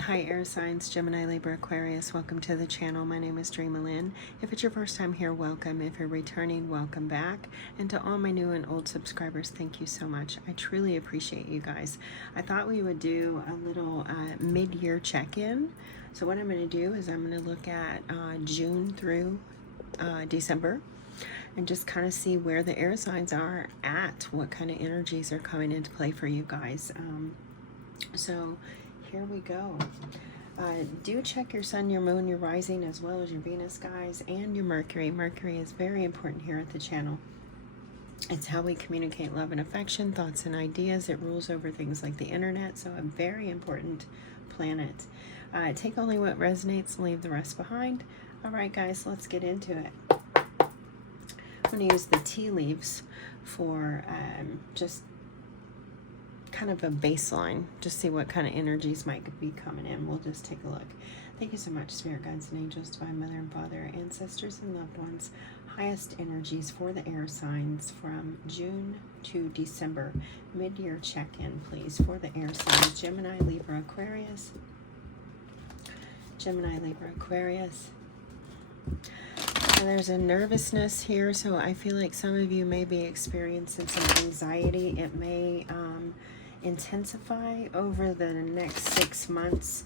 Hi air signs, Gemini, Libra, Aquarius. Welcome to the channel. My name is DreamaLynn. If it's your first time here, welcome. If you're returning, welcome back. And to all my new and old subscribers, thank you so much. I truly appreciate you guys. I thought we would do a little mid-year check-in. So what I'm going to do is I'm going to look at June through December and just kind of see where the air signs are at, what kind of energies are coming into play for you guys. So here we go. Do check your sun, your moon, your rising, as well as your Venus, guys, and your Mercury. Mercury is very important here at the channel. It's how we communicate love and affection, thoughts and ideas. It rules over things like the internet, so a very important planet. Take only what resonates, leave the rest behind. All right, guys, let's get into it. I'm going to use the tea leaves for just kind of a baseline, just see what kind of energies might be coming in. We'll just take a look. Thank you so much, spirit guides and angels, divine mother and father, ancestors and loved ones. Highest energies for the air signs from June to December. Mid-year check-in, please, for the air signs. Gemini, Libra, Aquarius. Gemini, Libra, Aquarius. And there's a nervousness here, so I feel like some of you may be experiencing some anxiety. It may intensify over the next 6 months.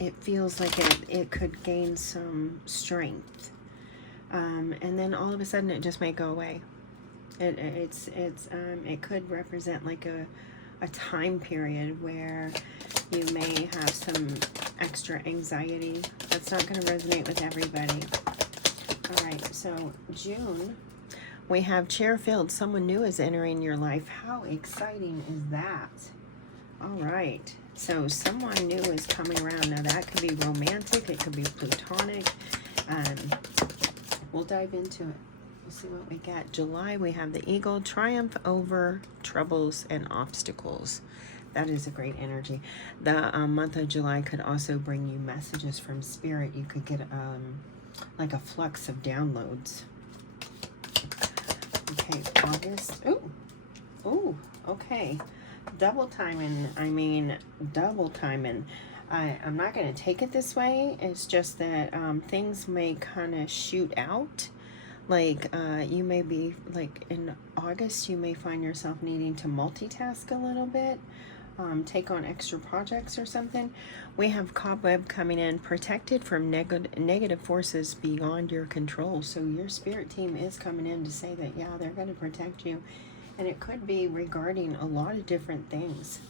It feels like it could gain some strength, and then all of a sudden it just may go away. It could represent like a time period where you may have some extra anxiety. That's not going to resonate with everybody. All right, so June, we have chair filled. Someone new is entering your life. How exciting is that? All right, so someone new is coming around. Now that could be romantic, it could be platonic. We'll dive into it. We'll see what we get. July, we have the eagle, triumph over troubles and obstacles. That is a great energy. The month of July could also bring you messages from spirit. You could get like a flux of downloads. Okay, August. Ooh, okay. Double timing. I mean, double timing. I'm not going to take it this way. It's just that things may kind of shoot out. Like, you may be, like, in August, you may find yourself needing to multitask a little bit. Take on extra projects or something. We have cobweb coming in, protected from negative forces beyond your control. So your spirit team is coming in to say that, yeah, they're going to protect you. And it could be regarding a lot of different things.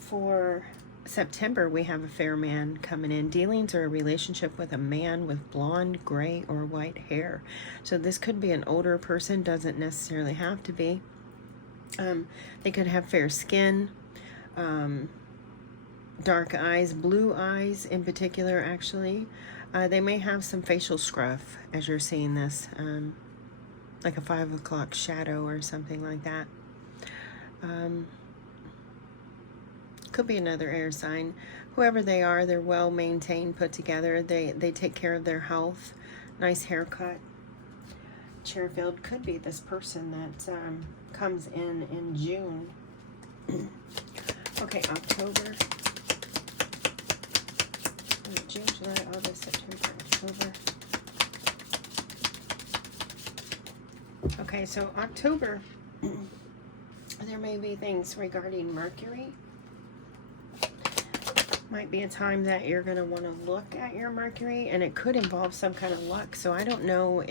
For September, we have a fair man coming in. Dealings are a relationship with a man with blonde, gray, or white hair. So this could be an older person, doesn't necessarily have to be. They could have fair skin, dark eyes, blue eyes in particular, actually. They may have some facial scruff as you're seeing this, like a 5 o'clock shadow or something like that. Could be another air sign. Whoever they are, they're well maintained, put together. They take care of their health. Nice haircut. Chairfield could be this person that comes in June. Okay, October. June, July, August, September, October. Okay, so October, there may be things regarding Mercury. Might be a time that you're going to want to look at your Mercury, and it could involve some kind of luck. So I don't know.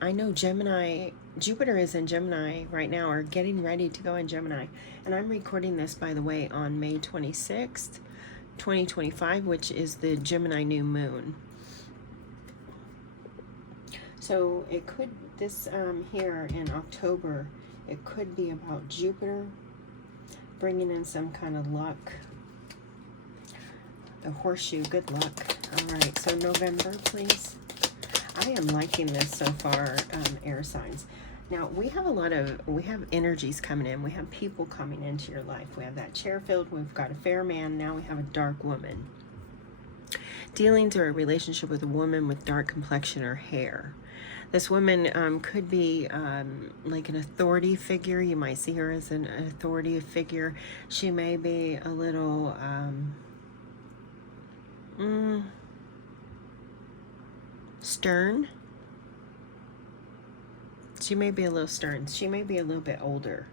I know Gemini, Jupiter is in Gemini right now, or getting ready to go in Gemini. And I'm recording this, by the way, on May 26th, 2025, which is the Gemini new moon. So it could, this here in October, it could be about Jupiter bringing in some kind of luck. The horseshoe, good luck. All right, so November, please. I am liking this so far, air signs. Now, we have energies coming in. We have people coming into your life. We have that chair filled. We've got a fair man. Now we have a dark woman. Dealings are a relationship with a woman with dark complexion or hair. This woman could be like an authority figure. You might see her as an authority figure. She may be a little stern. She may be a little stern. She may be a little bit older.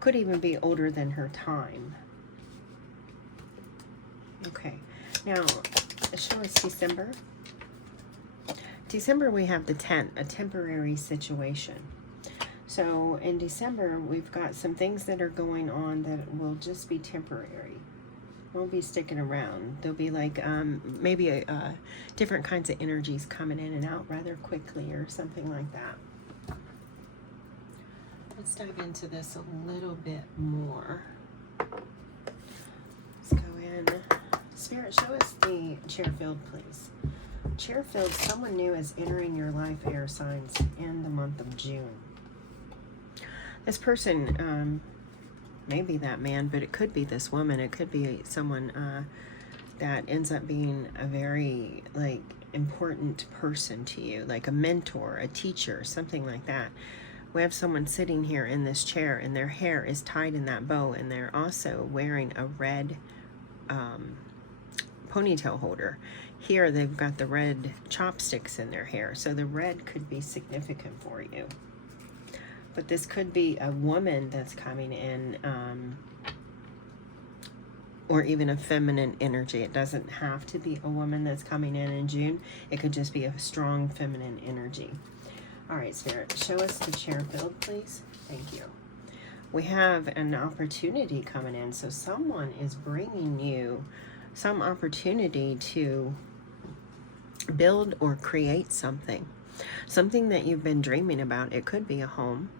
Could even be older than her time. Okay, now show us December. December, we have the 10th, a temporary situation. So in December, we've got some things that are going on that will just be temporary. Won't be sticking around. There'll be like maybe different kinds of energies coming in and out rather quickly or something like that. Let's dive into this a little bit more. Let's go in. Spirit, show us the chair field, please. Chair field, someone new is entering your life, air signs, in the month of June. This person may be that man, but it could be this woman. It could be someone that ends up being a very like important person to you, like a mentor, a teacher, something like that. We have someone sitting here in this chair and their hair is tied in that bow, and they're also wearing a red ponytail holder. Here they've got the red chopsticks in their hair, so the red could be significant for you. But this could be a woman that's coming in, or even a feminine energy. It doesn't have to be a woman that's coming in June. It could just be a strong feminine energy. All right, Spirit, show us the chair field, please. Thank you. We have an opportunity coming in. So someone is bringing you some opportunity to build or create something. Something that you've been dreaming about. It could be a home.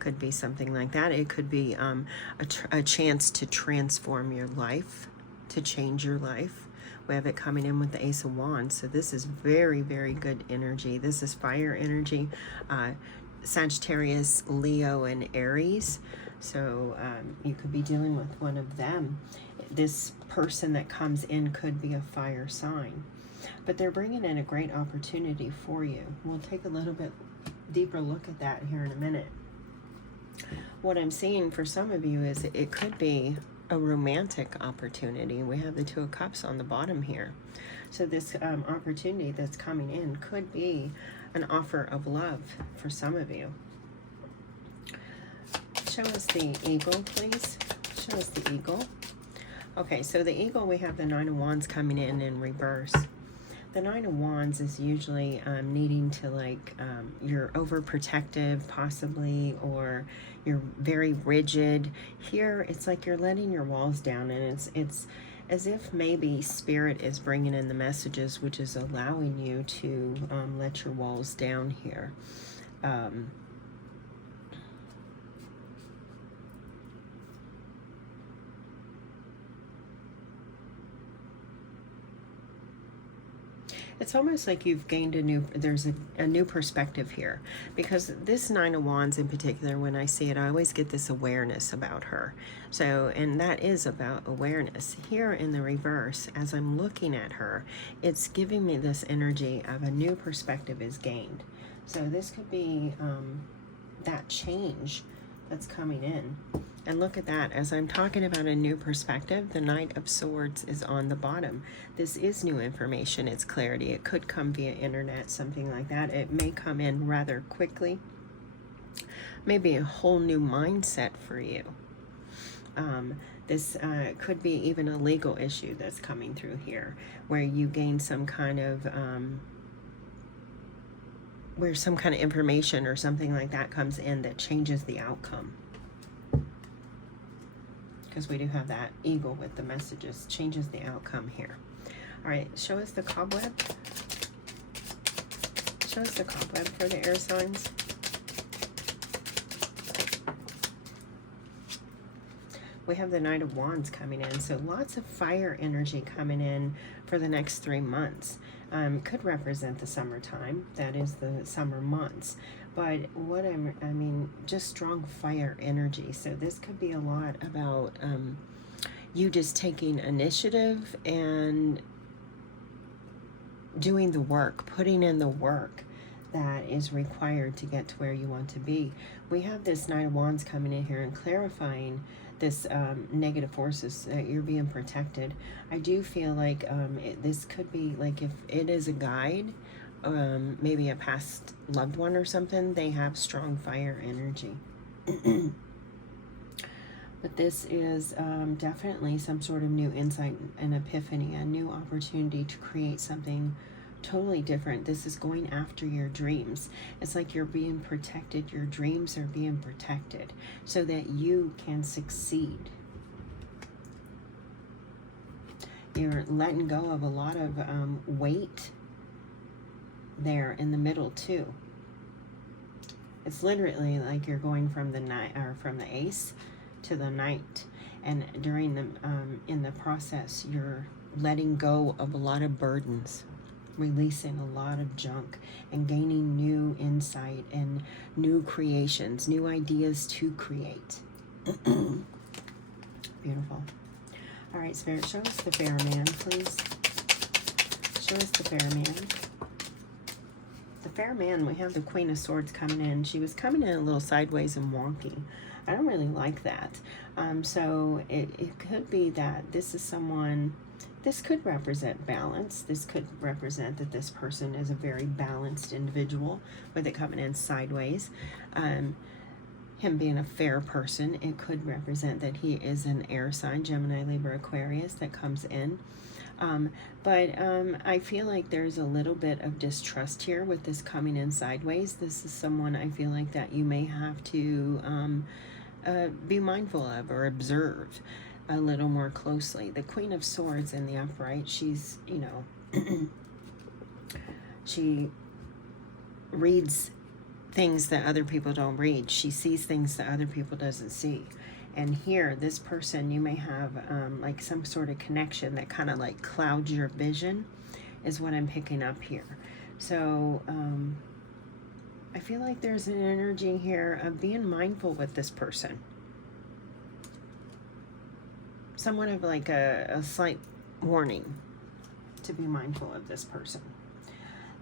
Could be something like that. It could be a chance to transform your life, to change your life. We have it coming in with the Ace of Wands. So this is very, very good energy. This is fire energy. Sagittarius, Leo, and Aries. So you could be dealing with one of them. This person that comes in could be a fire sign. But they're bringing in a great opportunity for you. We'll take a little bit deeper look at that here in a minute. What I'm seeing for some of you is it could be a romantic opportunity. We have the Two of Cups on the bottom here. So this opportunity that's coming in could be an offer of love for some of you. Show us the eagle, please. Show us the eagle. Okay, so the eagle, we have the Nine of Wands coming in reverse. The Nine of Wands is usually needing to like, you're overprotective possibly, or you're very rigid. Here, it's like you're letting your walls down, and it's as if maybe Spirit is bringing in the messages, which is allowing you to let your walls down here. It's almost like you've gained there's a new perspective here, because this Nine of Wands in particular, when I see it, I always get this awareness about her. So, and that is about awareness. Here in the reverse, as I'm looking at her, it's giving me this energy of a new perspective is gained. So this could be that change that's coming in. And look at that, as I'm talking about a new perspective, the Knight of Swords is on the bottom. This is new information, it's clarity. It could come via internet, something like that. It may come in rather quickly. Maybe a whole new mindset for you. This could be even a legal issue that's coming through here, where you gain some kind of, where some kind of information or something like that comes in that changes the outcome. Because we do have that eagle with the messages, changes the outcome here. All right, show us the cobweb. Show us the cobweb for the air signs. We have the Knight of Wands coming in, so lots of fire energy coming in for the next 3 months. Could represent the summertime, that is the summer months. But what I mean, just strong fire energy. So this could be a lot about you just taking initiative and doing the work, putting in the work that is required to get to where you want to be. We have this Knight of Wands coming in here and clarifying this negative forces, that you're being protected. I do feel like this could be like, if it is a guide, maybe a past loved one or something, they have strong fire energy. But this is definitely some sort of new insight and epiphany, a new opportunity to create something totally different. This is going after your dreams. It's like you're being protected. Your dreams are being protected so that you can succeed. You're letting go of a lot of weight there in the middle too. It's literally like you're going from the knight, or from the ace to the knight, and during the in the process, you're letting go of a lot of burdens, releasing a lot of junk, and gaining new insight and new creations, new ideas to create. Beautiful. All right, Spirit, show us the fair man, please. Show us the fair man. The fair man, we have the Queen of Swords coming in. She was coming in a little sideways and wonky. I don't really like that. So it could be that this is someone, this could represent balance. This could represent that this person is a very balanced individual, with it coming in sideways. Him being a fair person, it could represent that he is an air sign, Gemini, Libra, Aquarius, that comes in. But I feel like there's a little bit of distrust here with this coming in sideways. This is someone I feel like that you may have to be mindful of or observe a little more closely. The Queen of Swords in the upright, she's, you know, she reads things that other people don't read. She sees things that other people doesn't see. And here, this person, you may have like some sort of connection that kind of like clouds your vision, is what I'm picking up here. So I feel like there's an energy here of being mindful with this person. Somewhat of like a slight warning to be mindful of this person.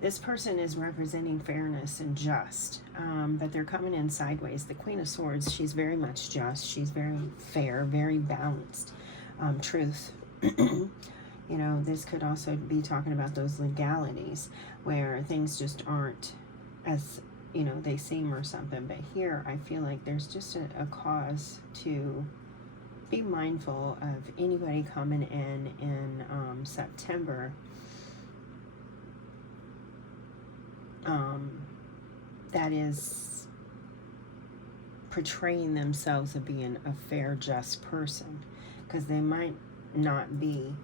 This person is representing fairness and just, but they're coming in sideways. The Queen of Swords, she's very much just. She's very fair, very balanced. Truth. You know, this could also be talking about those legalities where things just aren't as, you know, they seem or something. But here, I feel like there's just a cause to be mindful of anybody coming in September. That is portraying themselves as being a fair, just person, because they might not be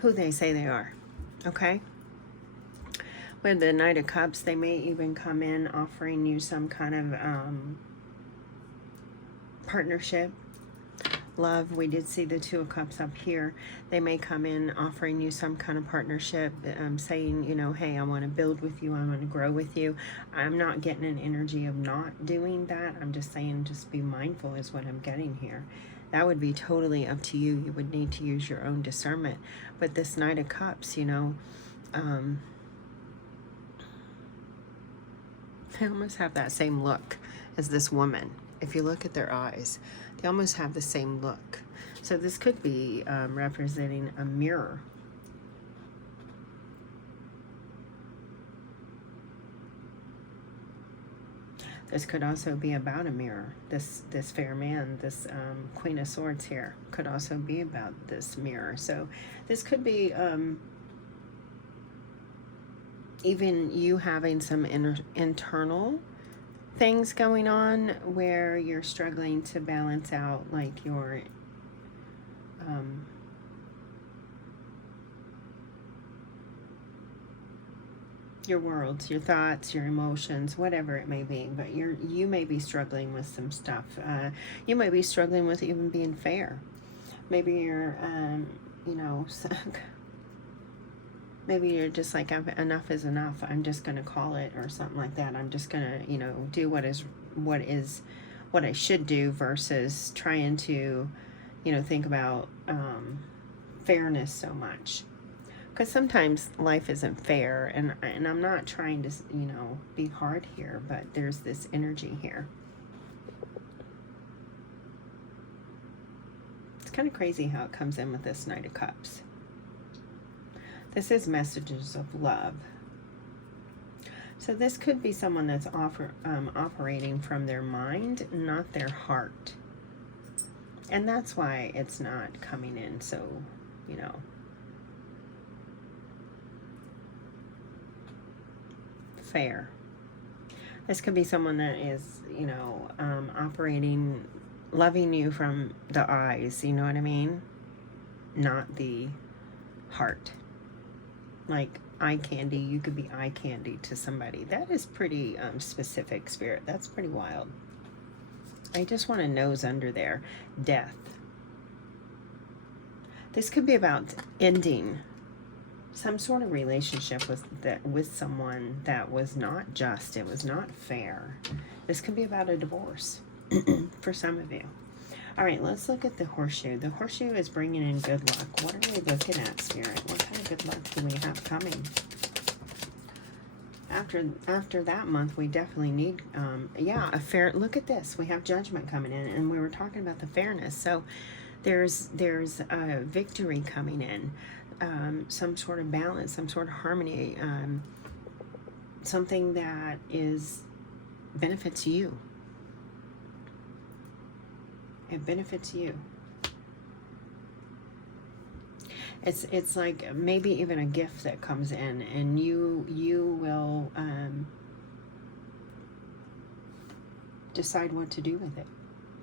who they say they are. Okay? With the Knight of Cups, they may even come in offering you some kind of partnership, love. We did see the Two of Cups up here. They may come in offering you some kind of partnership, saying, you know, hey, I want to build with you, I want to grow with you. I'm not getting an energy of not doing that. I'm just saying, just be mindful is what I'm getting here. That would be totally up to you. You would need to use your own discernment. But this Knight of Cups, you know, they almost have that same look as this woman. If you look at their eyes, they almost have the same look. So this could be representing a mirror. This could also be about a mirror. This fair man, this Queen of Swords here, could also be about this mirror. So this could be even you having some internal things going on where you're struggling to balance out like your worlds, your thoughts, your emotions, whatever it may be. But you may be struggling with some stuff. You might be struggling with even being fair. Maybe you're you know, maybe you're just like, enough is enough. I'm just going to call it, or something like that. I'm just going to, you know, do what I should do, versus trying to, you know, think about fairness so much. Because sometimes life isn't fair, and I'm not trying to, you know, be hard here, but there's this energy here. It's kind of crazy how it comes in with this Knight of Cups. This is messages of love. So this could be someone that's operating from their mind, not their heart. And that's why it's not coming in so, you know, fair. This could be someone that is, you know, operating, loving you from the eyes, you know what I mean? Not the heart. Like eye candy, you could be eye candy to somebody. That is pretty specific, Spirit. That's pretty wild. I just want a nose under there. Death. This could be about ending some sort of relationship with someone that was not just, it was not fair. This could be about a divorce for some of you. All right, let's look at the horseshoe. The horseshoe is bringing in good luck. What are we looking at, Spirit? What kind of good luck do we have coming? After that month, we definitely need, yeah, a fair, look at this. We have judgment coming in, and we were talking about the fairness. So there's a victory coming in, some sort of balance, some sort of harmony, something that benefits you. It benefits you. It's like maybe even a gift that comes in, and you will decide what to do with it.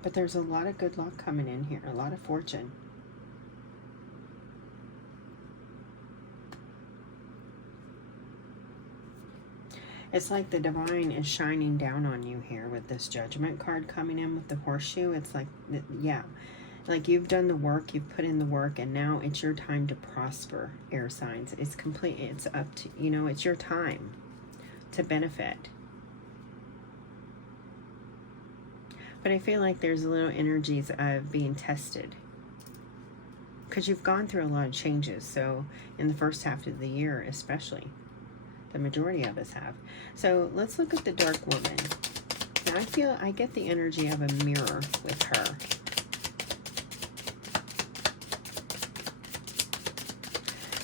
But there's a lot of good luck coming in here, a lot of fortune. It's like the divine is shining down on you here with this judgment card coming in with the horseshoe. It's like, yeah, like you've done the work, you've put in the work, and now it's your time to prosper, air signs. It's complete, it's up to, you know, it's your time to benefit. But I feel like there's little energies of being tested, because you've gone through a lot of changes. So in the first half of the year, especially, the majority of us have. So let's look at the dark woman. Now I get the energy of a mirror with her.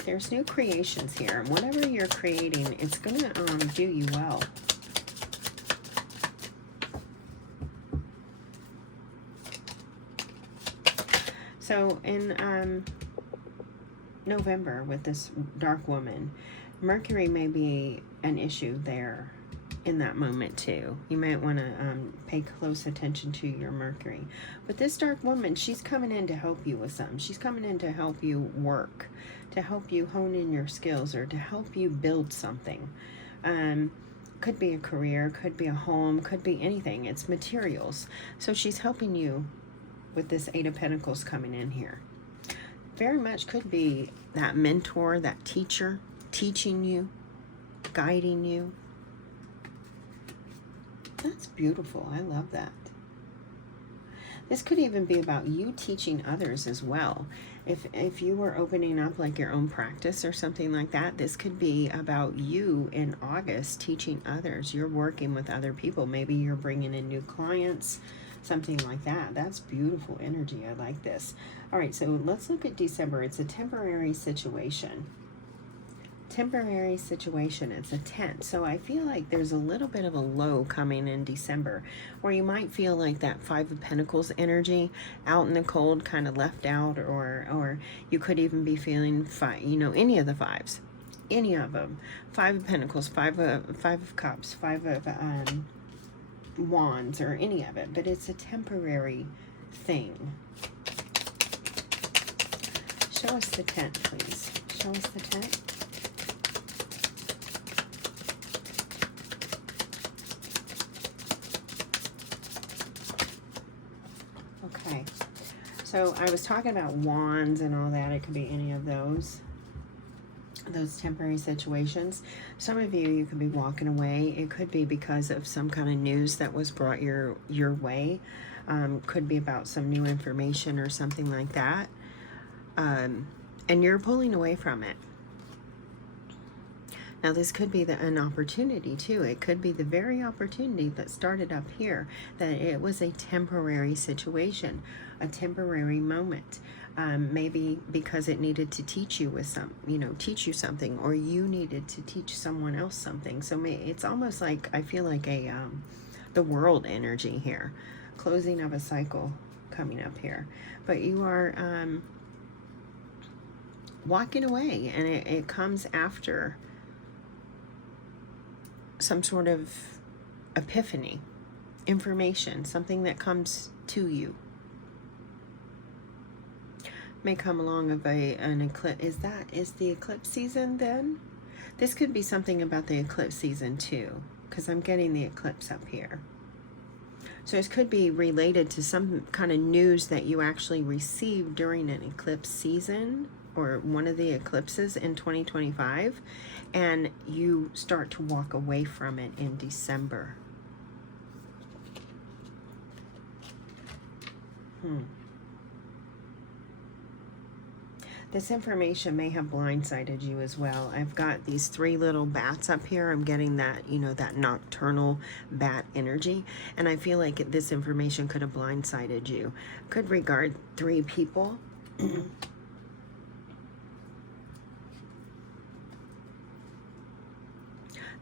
There's new creations here. Whatever you're creating, it's going to do you well. So in November with this dark woman, Mercury may be an issue there in that moment too. You might want to pay close attention to your Mercury. But this dark woman, she's coming in to help you with something. She's coming in to help you work, to help you hone in your skills, or to help you build something. Could be a career, could be a home, could be anything. It's materials. So she's helping you with this Eight of Pentacles coming in here. Very much could be that mentor, that teacher, teaching you, guiding you. That's beautiful. I love that. This could even be about you teaching others as well. If you were opening up like your own practice or something like that, this could be about you in August teaching others. You're working with other people. Maybe you're bringing in new clients, something like that. That's beautiful energy. I like this. All right, so let's look at December. It's a temporary situation. Temporary situation. It's a tent. So I feel like there's a little bit of a low coming in December, where you might feel like that Five of Pentacles energy, out in the cold, kind of left out, or you could even be feeling any of the fives, any of them. Five of Pentacles, Five of Cups, Five of Wands, or any of it. But it's a temporary thing. Show us the tent, please. Show us the tent. Okay, so I was talking about wands and all that. It could be any of those temporary situations. Some of you could be walking away. It could be because of some kind of news that was brought your way. Could be about some new information or something like that. And you're pulling away from it. Now this could be an opportunity too. It could be the very opportunity that started up here, that it was a temporary situation, a temporary moment. Maybe because it needed to teach you with teach you something, or you needed to teach someone else something. So it's almost like, I feel like the world energy here, closing of a cycle coming up here. But you are walking away, and it comes after some sort of epiphany, information, something that comes to you. May come along of an eclipse. Is the eclipse season then? This could be something about the eclipse season too, because I'm getting the eclipse up here. So this could be related to some kind of news that you actually received during an eclipse season, or one of the eclipses in 2025, and you start to walk away from it in December. This information may have blindsided you as well. I've got these 3 little bats up here. I'm getting that, that nocturnal bat energy. And I feel like this information could have blindsided you. Could regard 3 people.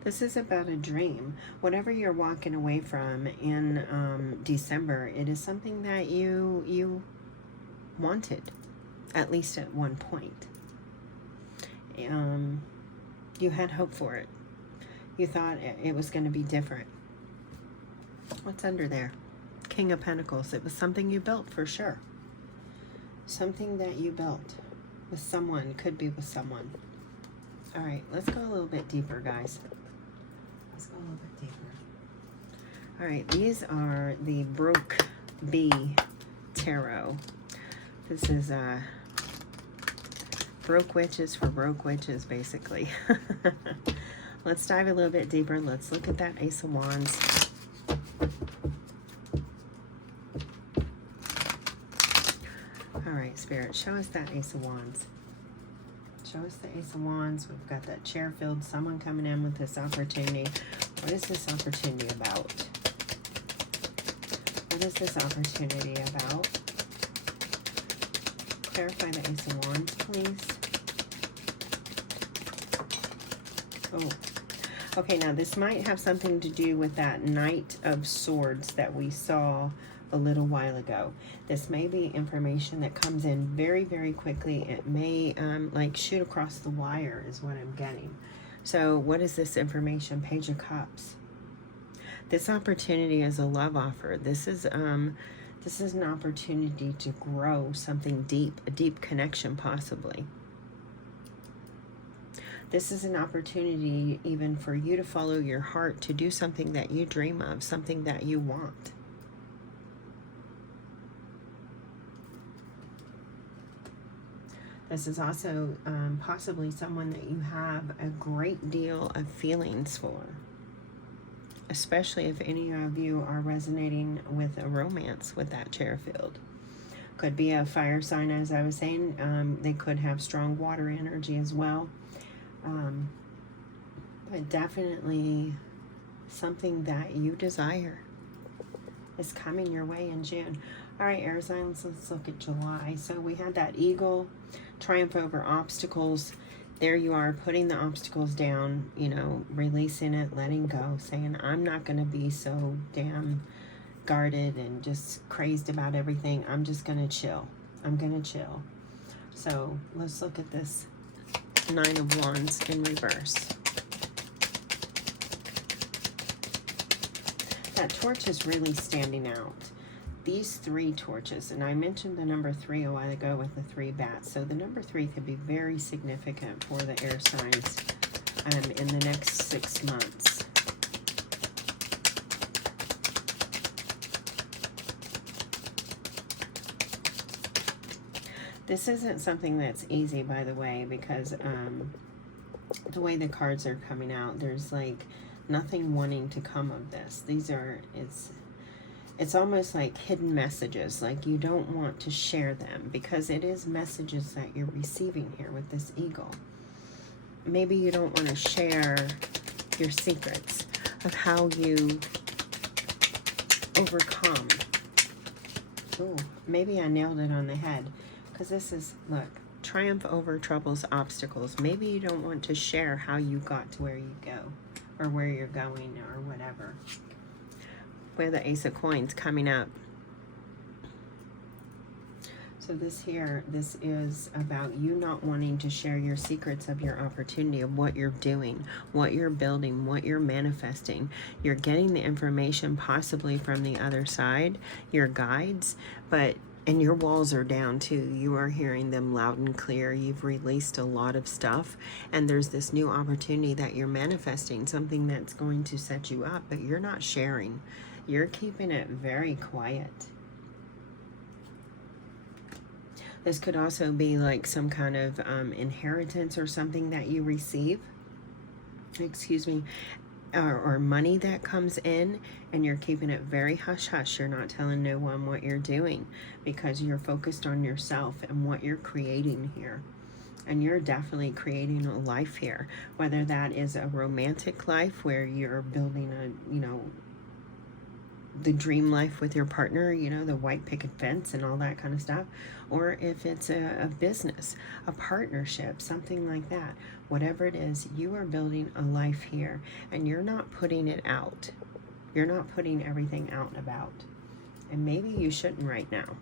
This is about a dream. Whatever you're walking away from in December, it is something that you wanted, at least at one point. You had hope for it. You thought it was going to be different. What's under there? King of Pentacles. It was something you built for sure. Something that you built with someone. Could be with someone. All right, let's go a little bit deeper, guys. Let's go a little bit deeper. All right, these are the Broke Bee Tarot. This is broke witches for broke witches, basically. Let's dive a little bit deeper. Let's look at that Ace of Wands. All right, Spirit, show us that Ace of Wands. Show us the Ace of Wands. We've got that chair filled, someone coming in with this opportunity. What is this opportunity about? What is this opportunity about? Clarify the Ace of Wands, please. Oh, okay, now this might have something to do with that Knight of Swords that we saw a little while ago. This may be information that comes in very, very quickly. It may like shoot across the wire is what I'm getting. So what is this information? Page of Cups. This opportunity is a love offer. This is an opportunity to grow something deep, a deep connection possibly. This is an opportunity even for you to follow your heart, to do something that you dream of, something that you want. This is also possibly someone that you have a great deal of feelings for, especially if any of you are resonating with a romance with that chair field. Could be a fire sign, as I was saying. They could have strong water energy as well. But definitely something that you desire is coming your way in June. All right, air signs, let's look at July. So we had that eagle, triumph over obstacles. There you are, putting the obstacles down, releasing it, letting go, saying, I'm not going to be so damn guarded and just crazed about everything. I'm just going to chill. I'm going to chill. So let's look at this Nine of Wands in reverse. That torch is really standing out. These 3 torches, and I mentioned the number 3 a while ago with the 3 bats. So the number 3 could be very significant for the air signs in the next 6 months. This isn't something that's easy, by the way, because the way the cards are coming out, there's like nothing wanting to come of this. It's almost like hidden messages, like you don't want to share them because it is messages that you're receiving here with this eagle. maybe you don't want to share your secrets of how you overcome. Oh, maybe I nailed it on the head, because this is, look, triumph over troubles, obstacles. Maybe you don't want to share how you got to where you go, or where you're going, or whatever. We have the Ace of Coins coming up. So this is about you not wanting to share your secrets of your opportunity, of what you're doing, what you're building, what you're manifesting. You're getting the information possibly from the other side, your guides, and your walls are down too. You are hearing them loud and clear. You've released a lot of stuff, and there's this new opportunity that you're manifesting, something that's going to set you up, but you're not sharing. You're keeping it very quiet. This could also be like some kind of inheritance or something that you receive, excuse me, or money that comes in, and you're keeping it very hush-hush. You're not telling no one what you're doing, because you're focused on yourself and what you're creating here. And you're definitely creating a life here, whether that is a romantic life where you're building the dream life with your partner, the white picket fence and all that kind of stuff, or if it's a business, a partnership, something like that. Whatever it is, you are building a life here, and you're not putting it out. You're not putting everything out and about. And maybe you shouldn't right now.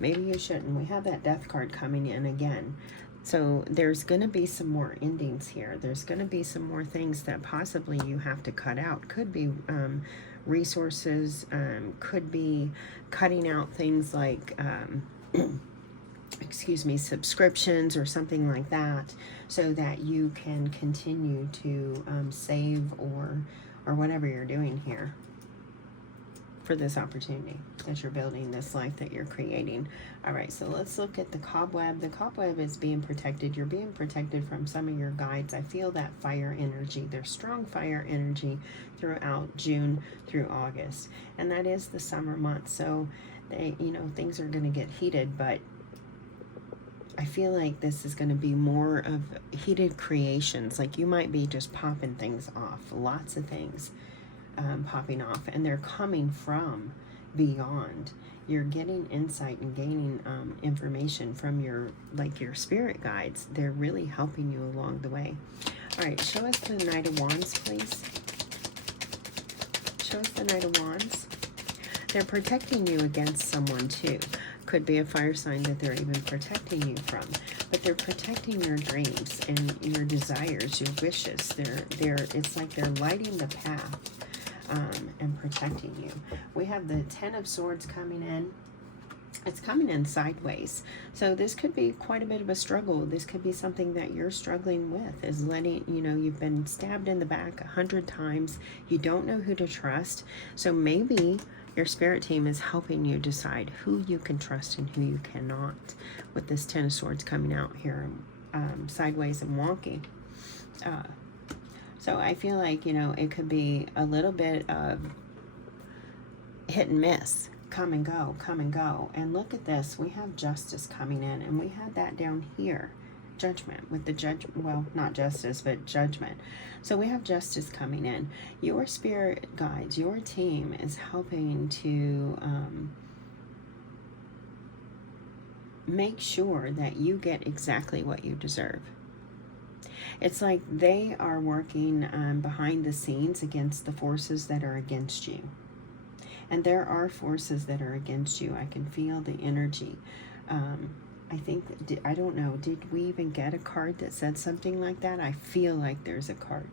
Maybe you shouldn't. We have that Death card coming in again. So there's going to be some more endings here. There's going to be some more things that possibly you have to cut out. Could be resources, could be cutting out things like, excuse me, subscriptions or something like that, so that you can continue to save or whatever you're doing here for this opportunity that you're building, this life that you're creating. All right, so let's look at the cobweb. The cobweb is being protected. You're being protected from some of your guides. I feel that fire energy. There's strong fire energy throughout June through August, and that is the summer month. So they, things are going to get heated, but I feel like this is going to be more of heated creations. Like you might be just popping things off, lots of things popping off, and they're coming from beyond. You're getting insight and gaining information from your spirit guides. They're really helping you along the way. All right, show us the Knight of Wands, please. Show us the Knight of Wands. They're protecting you against someone too. Could be a fire sign that they're even protecting you from, but they're protecting your dreams and your desires, your wishes. It's like they're lighting the path and protecting you. We have the Ten of Swords coming in. It's coming in sideways. So this could be quite a bit of a struggle. This could be something that you're struggling with, is letting, you've been stabbed in the back 100 times. You don't know who to trust. So maybe your spirit team is helping you decide who you can trust and who you cannot, with this Ten of Swords coming out here sideways and wonky. So I feel like, it could be a little bit of hit and miss, come and go, come and go. And look at this, we have Justice coming in, and we had that down here, Judgment, with the judge, well, not justice, but judgment. So we have Justice coming in. Your spirit guides, your team is helping to make sure that you get exactly what you deserve. It's like they are working behind the scenes against the forces that are against you. And there are forces that are against you. I can feel the energy. I think, I don't know, did we even get a card that said something like that? I feel like there's a card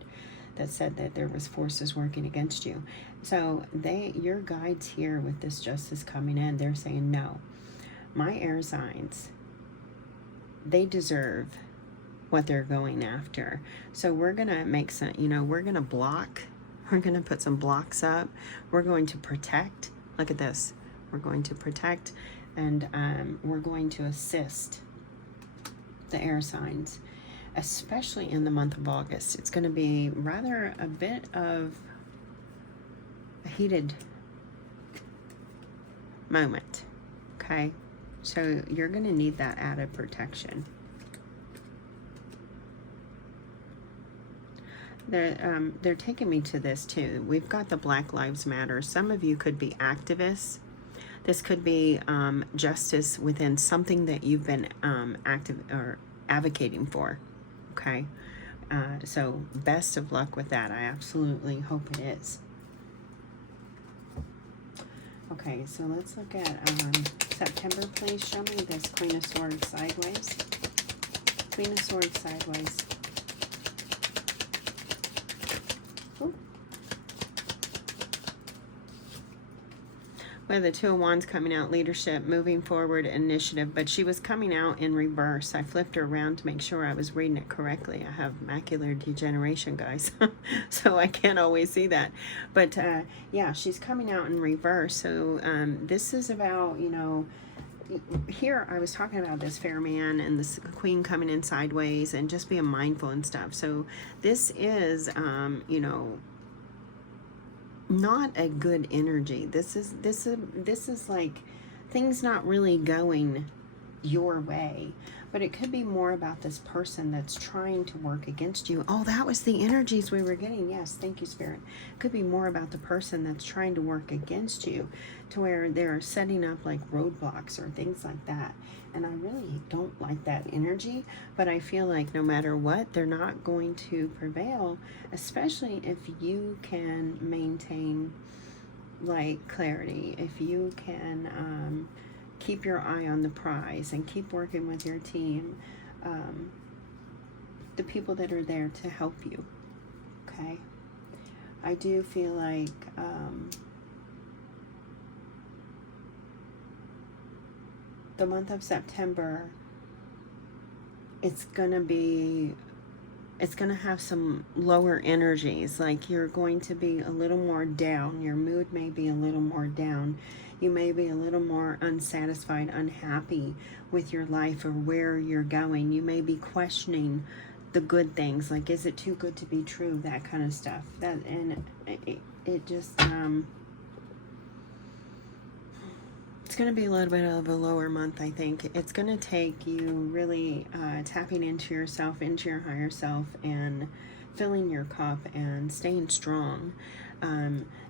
that said that there was forces working against you. So your guides here with this Justice coming in, they're saying, no, my air signs, they deserve what they're going after. So we're gonna make some, we're gonna block. We're gonna put some blocks up. We're going to protect. Look at this. We're going to protect, and we're going to assist the air signs, especially in the month of August. It's going to be rather a bit of a heated moment. Okay, so you're going to need that added protection. They're taking me to this too. We've got the Black Lives Matter. Some of you could be activists. This could be justice within something that you've been active or advocating for. Okay, so best of luck with that. I absolutely hope it is. Okay, so let's look at September, please. Show me this Queen of Swords sideways. Queen of Swords sideways. Ooh. We have the Two of Wands coming out, leadership, moving forward, initiative, but she was coming out in reverse. I flipped her around to make sure I was reading it correctly. I have macular degeneration, guys, so I can't always see that. But yeah, she's coming out in reverse. So this is about, you know, here I was talking about this fair man and this queen coming in sideways and just being mindful and stuff. So this is, you know, not a good energy. This is like things not really going your way, but it could be more about this person that's trying to work against you. Oh, that was the energies we were getting. Yes, thank you, Spirit. It could be more about the person that's trying to work against you, to where they're setting up like roadblocks or things like that. And I really don't like that energy, but I feel like no matter what, they're not going to prevail, especially if you can maintain like clarity, if you can keep your eye on the prize and keep working with your team, the people that are there to help you. Okay, I do feel like the month of September, it's gonna have some lower energies. Like you're going to be a little more down. Your mood may be a little more down. You may be a little more unsatisfied, unhappy with your life or where you're going. You may be questioning the good things, like, is it too good to be true? That kind of stuff. That, and it just it's going to be a little bit of a lower month, I think. It's going to take you really tapping into yourself, into your higher self, and filling your cup and staying strong,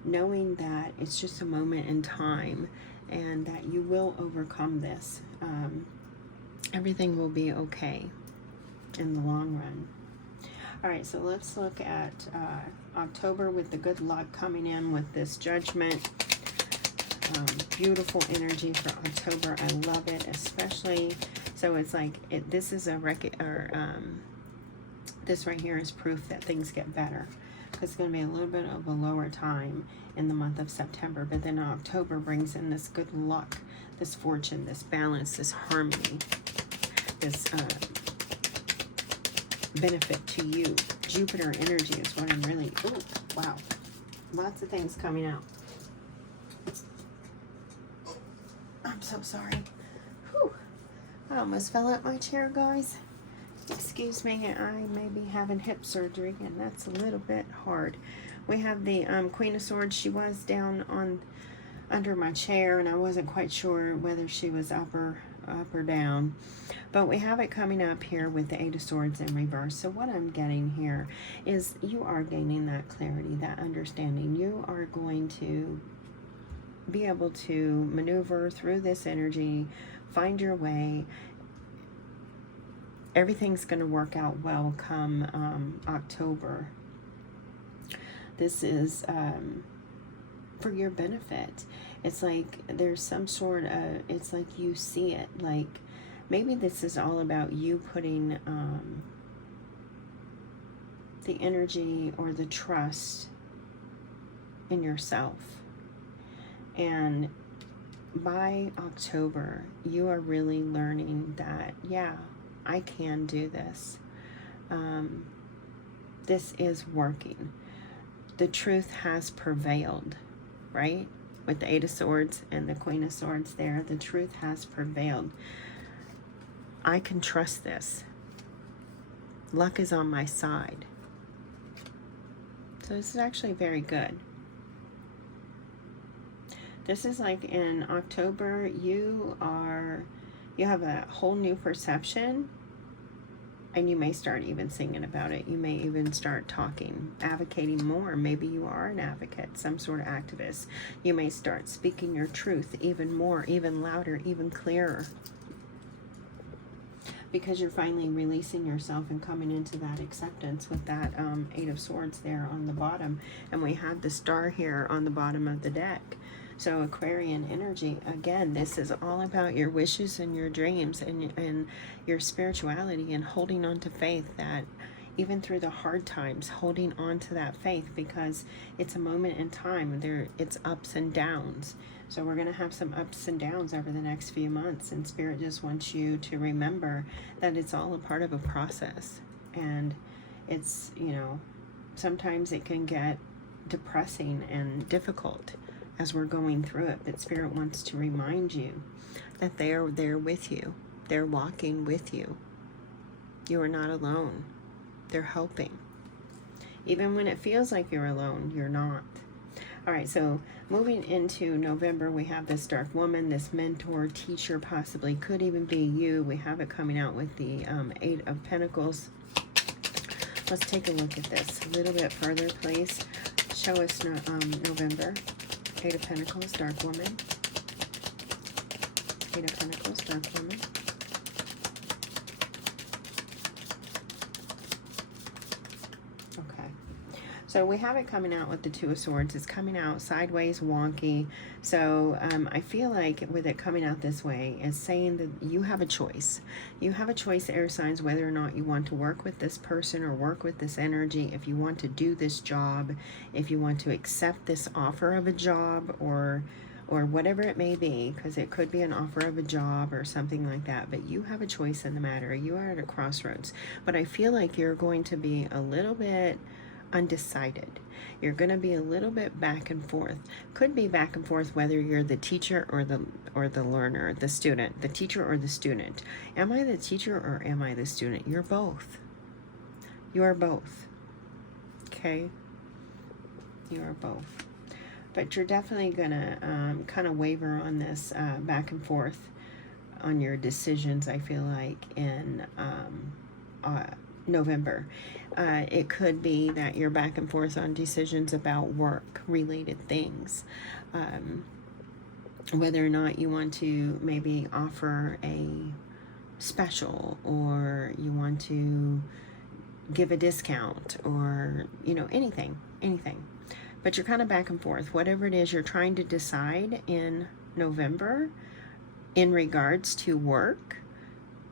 knowing that it's just a moment in time and that you will overcome this. Everything will be okay in the long run. All right, so let's look at October with the good luck coming in with this Judgment. Beautiful energy for October. I love it, especially. So it's like this is a this right here is proof that things get better. It's going to be a little bit of a lower time in the month of September, but then October brings in this good luck, this fortune, this balance, this harmony, this benefit to you. Jupiter energy is what I'm really. Oh, wow, lots of things coming out. I'm so sorry. Whew. I almost fell out my chair, guys. Excuse me, I may be having hip surgery, and that's a little bit hard. We have the Queen of Swords. She was down under my chair, and I wasn't quite sure whether she was up or down. But we have it coming up here with the Eight of Swords in reverse. So what I'm getting here is you are gaining that clarity, that understanding. You are going to be able to maneuver through this energy, find your way. Everything's going to work out well come October. This is for your benefit. It's like there's some sort of, it's like you see it, like maybe this is all about you putting the energy or the trust in yourself. And by October, you are really learning that, yeah, I can do this. This is working. The truth has prevailed, right? With the Eight of Swords and the Queen of Swords there, the truth has prevailed. I can trust this. Luck is on my side. So this is actually very good. This is like in October, you have a whole new perception And you may start even singing about it. You may even start talking, advocating more. Maybe you are an advocate, some sort of activist. You may start speaking your truth even more, even louder, even clearer. Because you're finally releasing yourself and coming into that acceptance with that Eight of Swords there on the bottom. And we have the star here on the bottom of the deck. So Aquarian energy, again, this is all about your wishes and your dreams and your spirituality and holding on to faith, that even through the hard times, holding on to that faith, because it's a moment in time. It's ups and downs. So we're going to have some ups and downs over the next few months, and Spirit just wants you to remember that it's all a part of a process. And it's, you know, sometimes it can get depressing and difficult as we're going through it, but Spirit wants to remind you that they are there with you. They're walking with you. You are not alone. They're helping. Even when it feels like you're alone, you're not. All right, so moving into November, we have this dark woman, this mentor, teacher, possibly could even be you. We have it coming out with the Eight of Pentacles. Let's take a look at this a little bit further, please. Show us November. Eight of Pentacles, dark woman. Eight of Pentacles, dark woman. Okay. So we have it coming out with the Two of Swords. It's coming out sideways, wonky. So I feel like with it coming out this way, it's saying that you have a choice. You have a choice, air signs, whether or not you want to work with this person or work with this energy, if you want to do this job, if you want to accept this offer of a job, or whatever it may be, because it could be an offer of a job or something like that. But you have a choice in the matter. You are at a crossroads. But I feel like you're going to be a little bit undecided. You're going to be a little bit back and forth. Could be back and forth whether you're the teacher or the learner, the student, the teacher or the student. Am I the teacher or am I the student? You're both. You are both. Okay? You are both. But you're definitely going to kind of waver on this back and forth on your decisions, I feel like, in November. It could be that you're back and forth on decisions about work-related things. Whether or not you want to maybe offer a special, or you want to give a discount, or, you know, anything. But you're kind of back and forth. Whatever it is you're trying to decide in November in regards to work,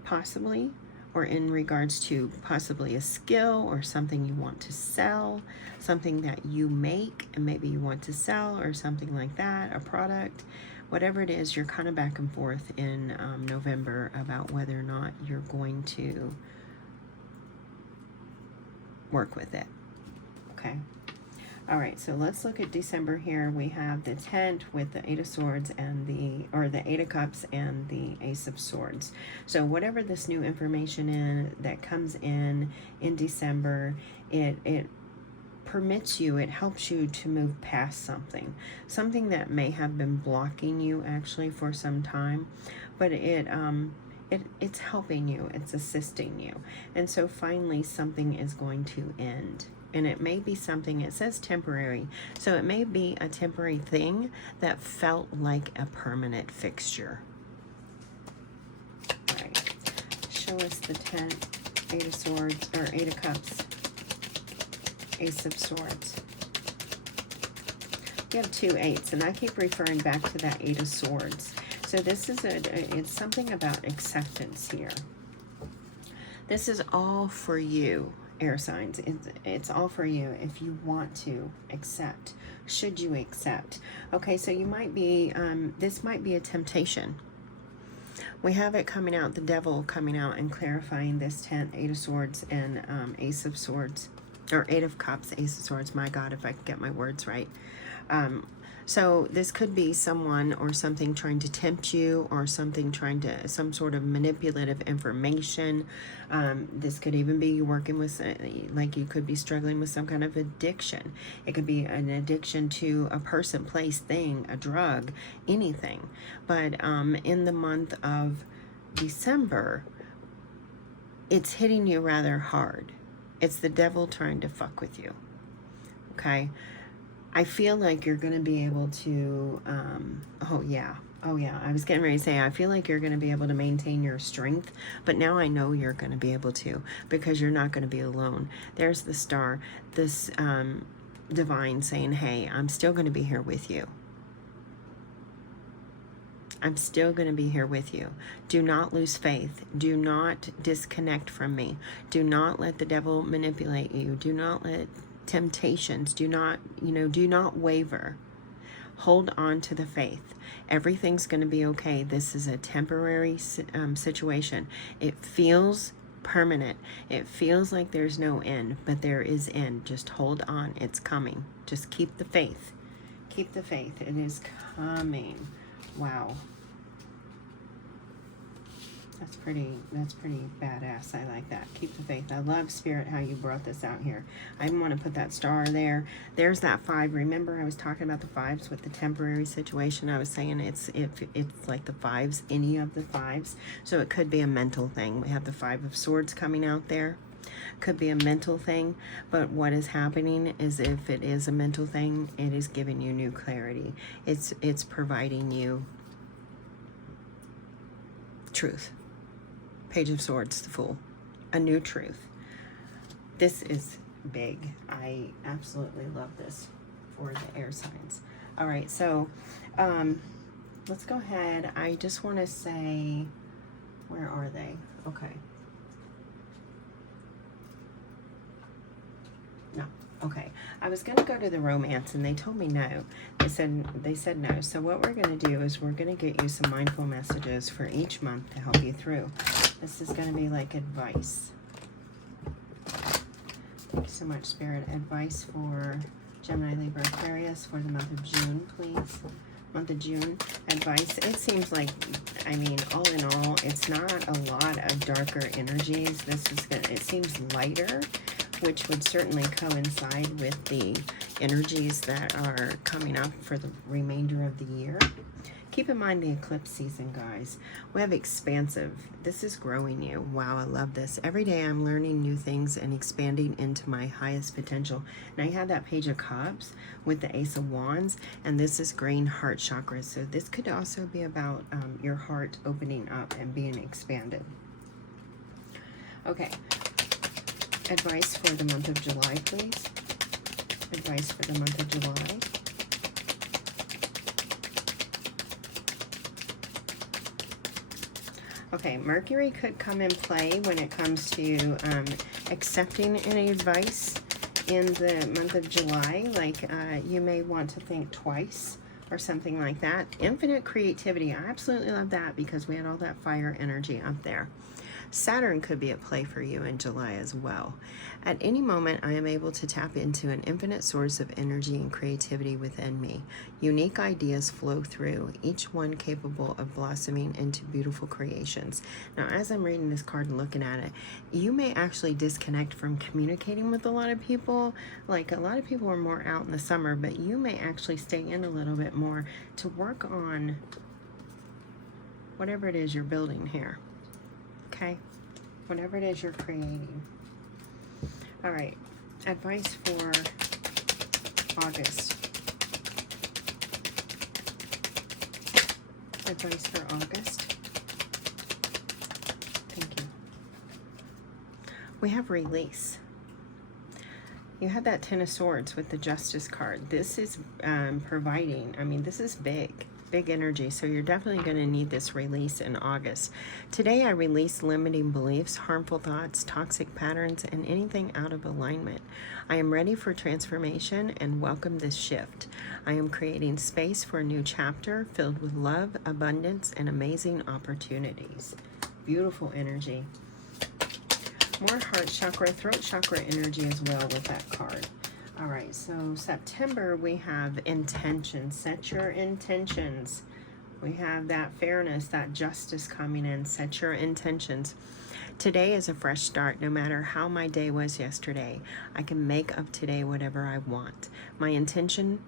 possibly, or in regards to possibly a skill or something you want to sell, something that you make and maybe you want to sell, or something like that, a product. Whatever it is, you're kind of back and forth in November about whether or not you're going to work with it. Okay. All right, so let's look at December here. We have the Tent with the Eight of Swords and the Eight of Cups and the Ace of Swords. So whatever this new information in that comes in December, it permits you, it helps you to move past something that may have been blocking you actually for some time, but it's helping you, it's assisting you. And so finally something is going to end. And it may be something, it says temporary, so it may be a temporary thing that felt like a permanent fixture. All right, show us the Tent, Eight of Swords, or Eight of Cups, Ace of Swords. You have two eights, and I keep referring back to that Eight of Swords. So this is it's something about acceptance here. This is all for you, air signs. It's all for you if you want to accept. Should you accept? Okay, so you might be, this might be a temptation. We have it coming out, the Devil coming out and clarifying this Tent, Eight of Swords, and Ace of Swords, or Eight of Cups, Ace of Swords. My God, if I could get my words right. So this could be someone or something trying to tempt you, or something trying to, some sort of manipulative information. This could even be you working with, like you could be struggling with some kind of addiction. It could be an addiction to a person, place, thing, a drug, anything. But in the month of December, it's hitting you rather hard. It's the devil trying to fuck with you. Okay? I feel like you're going to be able to, oh yeah, I was getting ready to say, I feel like you're going to be able to maintain your strength, but now I know you're going to be able to, because you're not going to be alone. There's the star, this divine saying, hey, I'm still going to be here with you. I'm still going to be here with you. Do not lose faith. Do not disconnect from me. Do not let the devil manipulate you. Do not let temptations, do not waver. Hold on to the faith. Everything's going to be okay. This is a temporary situation. It feels permanent. It feels like there's no end, but there is end. Just hold on. It's coming. Just keep the faith. Keep the faith. It is coming. Wow. That's pretty badass. I like that. Keep the faith. I love, Spirit, how you brought this out here. I want to put that star there. There's that 5. Remember I was talking about the 5s with the temporary situation. I was saying it's like the 5s, any of the 5s. So it could be a mental thing. We have the 5 of Swords coming out there. Could be a mental thing, but what is happening is, if it is a mental thing, it is giving you new clarity. It's providing you truth. Page of Swords, the Fool. A new truth. This is big. I absolutely love this for the air signs. All right, so let's go ahead. I just want to say, where are they? Okay. No. Okay. I was going to go to the romance, and they told me no. They said no. So what we're going to do is we're going to get you some mindful messages for each month to help you through. This is going to be like advice. Thank you so much, Spirit. Advice for Gemini, Libra, Aquarius for the month of June, please. Month of June. Advice. It seems like, I mean, all in all, it's not a lot of darker energies. This is going to, it seems lighter, which would certainly coincide with the energies that are coming up for the remainder of the year. Keep in mind the eclipse season, guys. We have expansive. This is growing you. Wow, I love this. Every day I'm learning new things and expanding into my highest potential. Now you have that Page of Cups with the Ace of Wands, and this is green heart chakra. So this could also be about your heart opening up and being expanded. Okay. Advice for the month of July, please. Advice for the month of July. Okay, Mercury could come in play when it comes to accepting any advice in the month of July. Like you may want to think twice or something like that. Infinite creativity. I absolutely love that, because we had all that fire energy up there. Saturn could be at play for you in July as well. At any moment, I am able to tap into an infinite source of energy and creativity within me. Unique ideas flow through, each one capable of blossoming into beautiful creations. Now, as I'm reading this card and looking at it, you may actually disconnect from communicating with a lot of people. Like, a lot of people are more out in the summer, but you may actually stay in a little bit more to work on whatever it is you're building here. Okay, whatever it is you're creating. All right, advice for August. Advice for August. Thank you. We have release. You had that Ten of Swords with the Justice card. This is providing, I mean, this is big energy, so you're definitely going to need this release in August. Today I release limiting beliefs, harmful thoughts, toxic patterns, and anything out of alignment. I am ready for transformation and welcome this shift. I am creating space for a new chapter filled with love, abundance, and amazing opportunities. Beautiful energy. More heart chakra, throat chakra energy as well with that card. All right, so September, we have intentions. Set your intentions. We have that fairness, that justice coming in. Set your intentions. Today is a fresh start. No matter how my day was yesterday, I can make of today whatever I want. My intention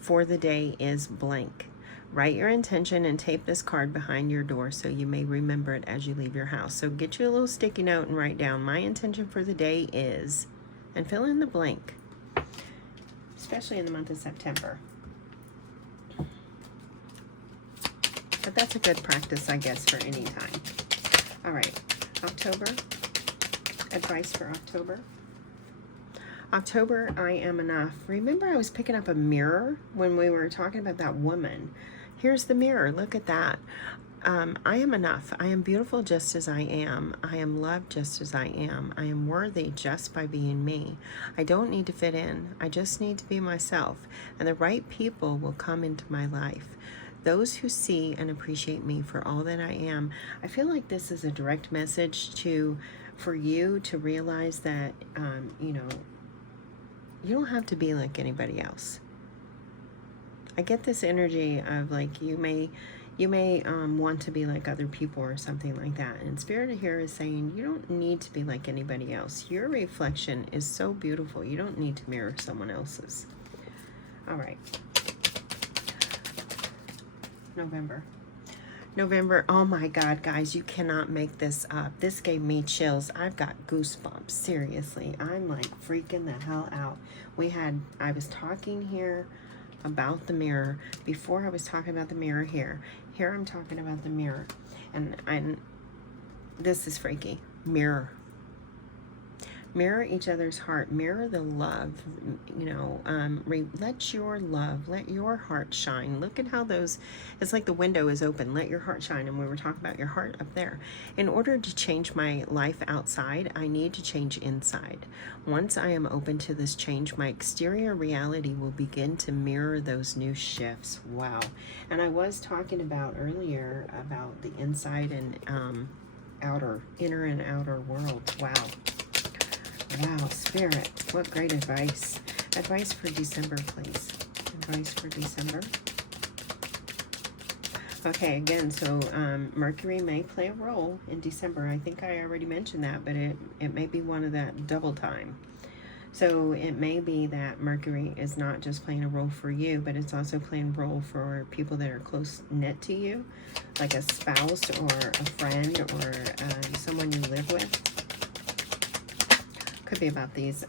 for the day is blank. Write your intention and tape this card behind your door so you may remember it as you leave your house. So get you a little sticky note and write down, my intention for the day is, and fill in the blank, especially in the month of September. But that's a good practice, I guess, for any time. All right, October, advice for October. October, I am enough. Remember, I was picking up a mirror when we were talking about that woman. Here's the mirror. Look at that. I am enough. I am beautiful just as I am. I am loved just as I am. I am worthy just by being me. I don't need to fit in. I just need to be myself. And the right people will come into my life. Those who see and appreciate me for all that I am. I feel like this is a direct message for you to realize that, you know, you don't have to be like anybody else. I get this energy of like you may want to be like other people or something like that. And Spirit here is saying you don't need to be like anybody else. Your reflection is so beautiful. You don't need to mirror someone else's. All right. November, oh my God, guys, you cannot make this up. This gave me chills. I've got goosebumps, seriously. I'm like freaking the hell out. I was talking here about the mirror. Before I was talking about the mirror here. Here I'm talking about the mirror. And this is freaky. Mirror each other's heart, mirror the love, you know, let your love, let your heart shine. Look at how it's like the window is open, let your heart shine. And we were talking about your heart up there. In order to change my life outside, I need to change inside. Once I am open to this change, my exterior reality will begin to mirror those new shifts. Wow. And I was talking about earlier about the inside and inner and outer world. Wow. Wow, Spirit, what great advice. Advice for December, please. Advice for December. Okay, again, so Mercury may play a role in December. I think I already mentioned that, but it may be one of that double time. So it may be that Mercury is not just playing a role for you, but it's also playing a role for people that are close knit to you, like a spouse or a friend or someone you live with. Could be about these,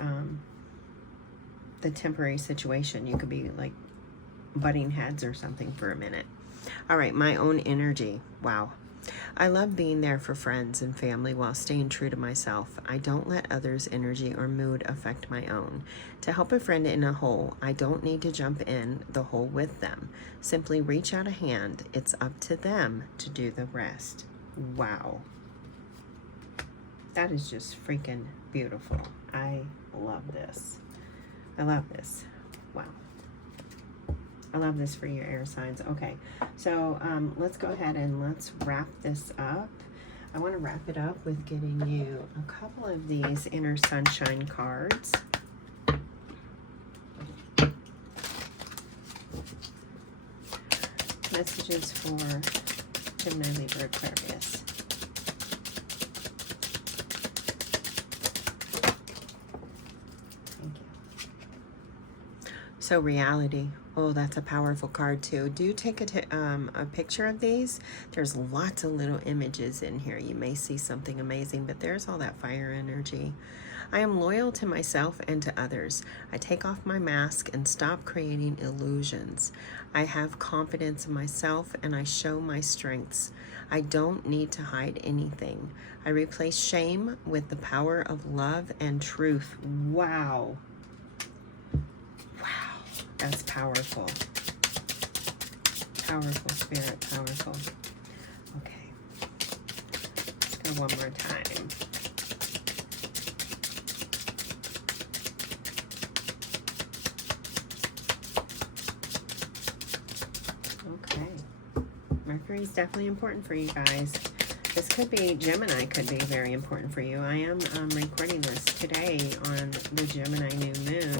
the temporary situation. You could be like butting heads or something for a minute. All right, my own energy. Wow. I love being there for friends and family while staying true to myself. I don't let others' energy or mood affect my own. To help a friend in a hole, I don't need to jump in the hole with them. Simply reach out a hand. It's up to them to do the rest. Wow. That is just freaking beautiful. I love this. I love this. Wow. I love this for your air signs. Okay, so let's go ahead and let's wrap this up. I want to wrap it up with getting you a couple of these Inner Sunshine cards. Messages for Gemini, Libra, Aquarius. So reality. Oh, that's a powerful card too. Do take a picture of these. There's lots of little images in here. You may see something amazing, but there's all that fire energy. I am loyal to myself and to others. I take off my mask and stop creating illusions. I have confidence in myself and I show my strengths. I don't need to hide anything. I replace shame with the power of love and truth. Wow. That's powerful. Powerful, Spirit, powerful. Okay. Let's go one more time. Okay. Mercury is definitely important for you guys. This could be, Gemini could be very important for you. I am recording this today on the Gemini new moon.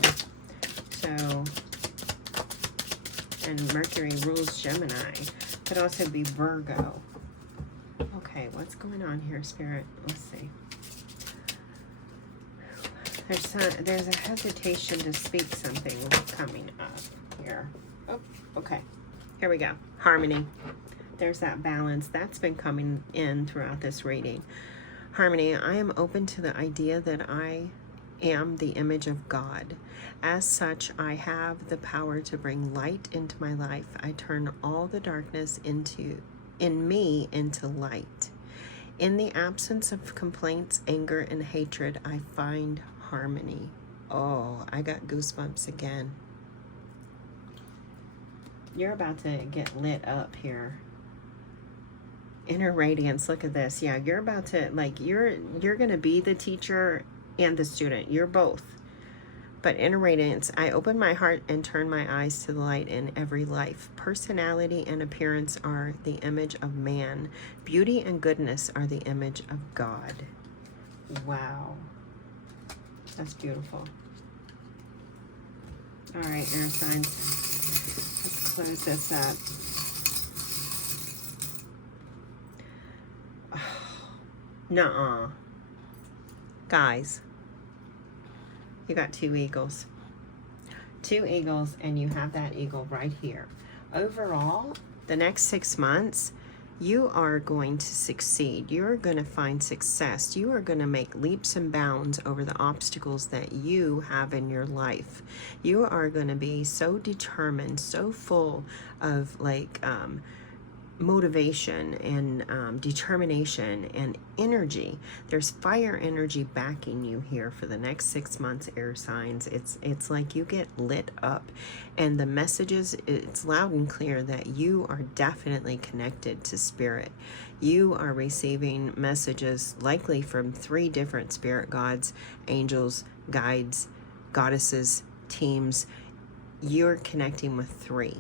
So, and Mercury rules Gemini. Could also be Virgo. Okay, what's going on here, Spirit? Let's see. There's a hesitation to speak something coming up here. Oh, okay. Here we go. Harmony. There's that balance that's been coming in throughout this reading. Harmony. I am open to the idea that I am the image of God. As such, I have the power to bring light into my life. I turn all the darkness in me into light. In the absence of complaints, anger, and hatred, I find harmony. Oh, I got goosebumps again. You're about to get lit up here. Inner radiance, look at this. Yeah, you're about to, like, you're going to be the teacher and the student. You're both. But inner radiance, I open my heart and turn my eyes to the light in every life. Personality and appearance are the image of man. Beauty and goodness are the image of God. Wow. That's beautiful. All right, air signs. Let's close this up. Nuh-uh. Guys, you got 2 eagles. 2 eagles, and you have that eagle right here. Overall, the next 6 months, you are going to succeed. You're going to find success. You are going to make leaps and bounds over the obstacles that you have in your life. You are going to be so determined, so full of like motivation and determination and energy. There's fire energy backing you here for the next 6 months, air signs. It's like you get lit up, and the messages, it's loud and clear that you are definitely connected to spirit. You are receiving messages likely from 3 different spirit gods, angels, guides, goddesses, teams. You're connecting with 3.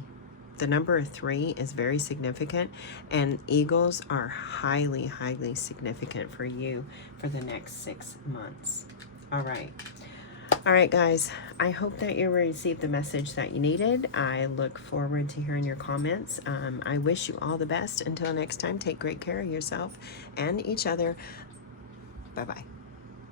The number 3 is very significant, and eagles are highly, highly significant for you for the next 6 months. All right. All right, guys. I hope that you received the message that you needed. I look forward to hearing your comments. I wish you all the best. Until next time, take great care of yourself and each other. Bye-bye.